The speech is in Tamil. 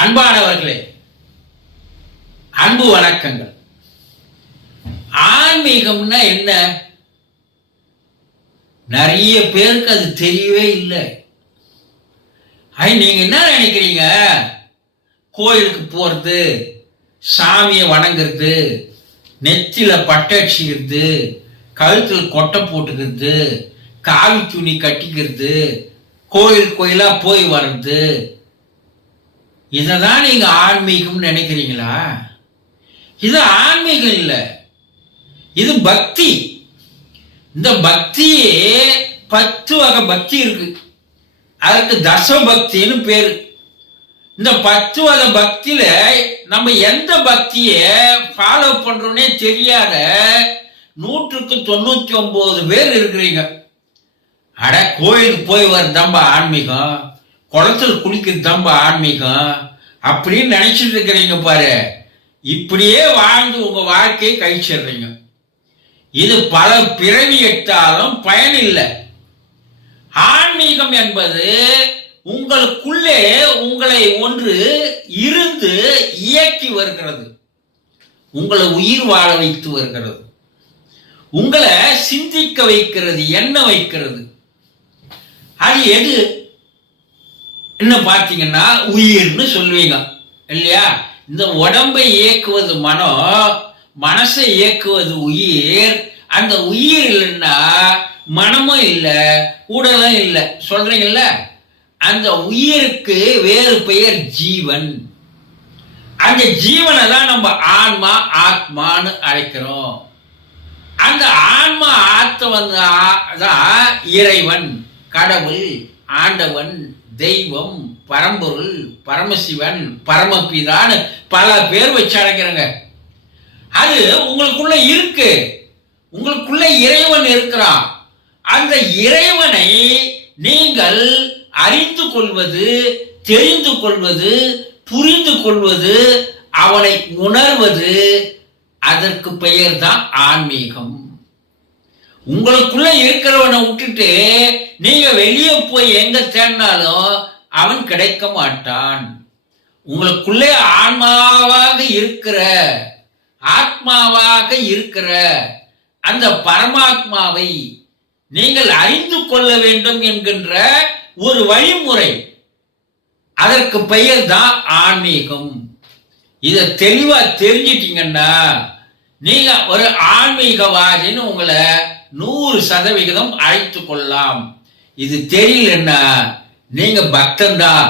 அன்பானவர்களே அன்பு வணக்கங்கள். ஆன்மீகம்னா என்ன? நிறைய பேருக்கு அது தெரியவே இல்லை. ஐ நீங்க என்ன நினைக்கிறீங்க? கோயிலுக்கு போறது சாமியை வணங்குறது நெத்தில பட்டடிச்சுக்கிறது கழுத்தில் கொட்டை போட்டுக்கிறது காவி துணி கட்டிக்கிறது கோயில் கோயிலா போய் வர்றது இததான் நீங்கள் ஆன்மீகம்னு நினைக்கிறீங்களா? இது ஆன்மீகம் இல்லை. இது பக்தி. இந்த பக்தியே பத்து வகை பக்தி இருக்கு. அதுக்கு தச பக்தின்னு பேர். இந்த பத்து வகை பக்தியில நம்ம எந்த பக்தியை ஃபாலோ பண்றோன்னே தெரியாத நூற்றுக்கு தொண்ணூற்றி ஒன்பது பேர் இருக்கிறீங்க. அட கோயிலுக்கு போய் வரதாம்பா ஆன்மீகம்? குளத்துல குளிக்கிறது தாம்பா ஆன்மீகம். அப்படின்னு நினைச்சிட்டு இருக்கிறீங்க பாரு. இப்படியே வாழ்ந்து உங்க வாழ்க்கையை கழிச்சிடுறீங்க. இது பல பிறவி எட்டாலும் பயன் இல்லை. ஆன்மீகம் என்பது உங்களுக்குள்ளே உங்களை ஒன்று இருந்து இயக்கி வருகிறது. உங்களை உயிர் வாழ வைத்து வருகிறது. உங்களை சிந்திக்க வைக்கிறது எண்ண வைக்கிறது. அது எது? என்ன பார்த்தீங்கன்னா உயிர்னு சொல்லுவீங்க. இல்லையா? இந்த உடம்பை இயக்குவது மனம் மனசை இயக்குவது உயிர். அந்த உயிர் இல்லைன்னா மனமும் இல்லை உடலும் இல்லை. சொல்றீங்கல்ல? அந்த உயிருக்கு வேறு பெயர் ஜீவன். அந்த ஜீவனை தான் நம்ம ஆன்மா ஆத்மான்னு அழைக்கிறோம். அந்த ஆன்மா ஆத்தவன் தான் இறைவன் கடவுள் ஆண்டவன் தெய்வம் பரம்பொருள் பரமசிவன் பரமபிதான்னு பல பேர் வச்சு அழைக்கிறாங்க. அது உங்களுக்குள்ள இருக்கு. உங்களுக்குள்ள இறைவன் இருக்கிறான். அந்த இறைவனை நீங்கள் அறிந்து கொள்வது தெரிந்து கொள்வது புரிந்து கொள்வது அவனை உணர்வது அதற்கு பெயர் தான் ஆன்மீகம். உங்களுக்குள்ள இருக்கிறவனை விட்டுட்டு நீங்க வெளியே போய் எங்க தேடினாலும் அவன் கிடைக்க மாட்டான். உங்களுக்குள்ளே ஆன்மாவாக இருக்கிற ஆத்மாவாக இருக்கிற அந்த பரமாத்மாவை நீங்கள் அறிந்து கொள்ள வேண்டும் என்கின்ற ஒரு வழிமுறை. அதற்கு பெயர் தான் ஆன்மீகம். இதை தெளிவா தெரிஞ்சிட்டீங்கன்னா நீங்க ஒரு ஆன்மீகவாதின்னு உங்களை நூறு சதவிகிதம் அழைத்து கொள்ளலாம். இது தெரியலன்னா நீங்க பக்தன்தான்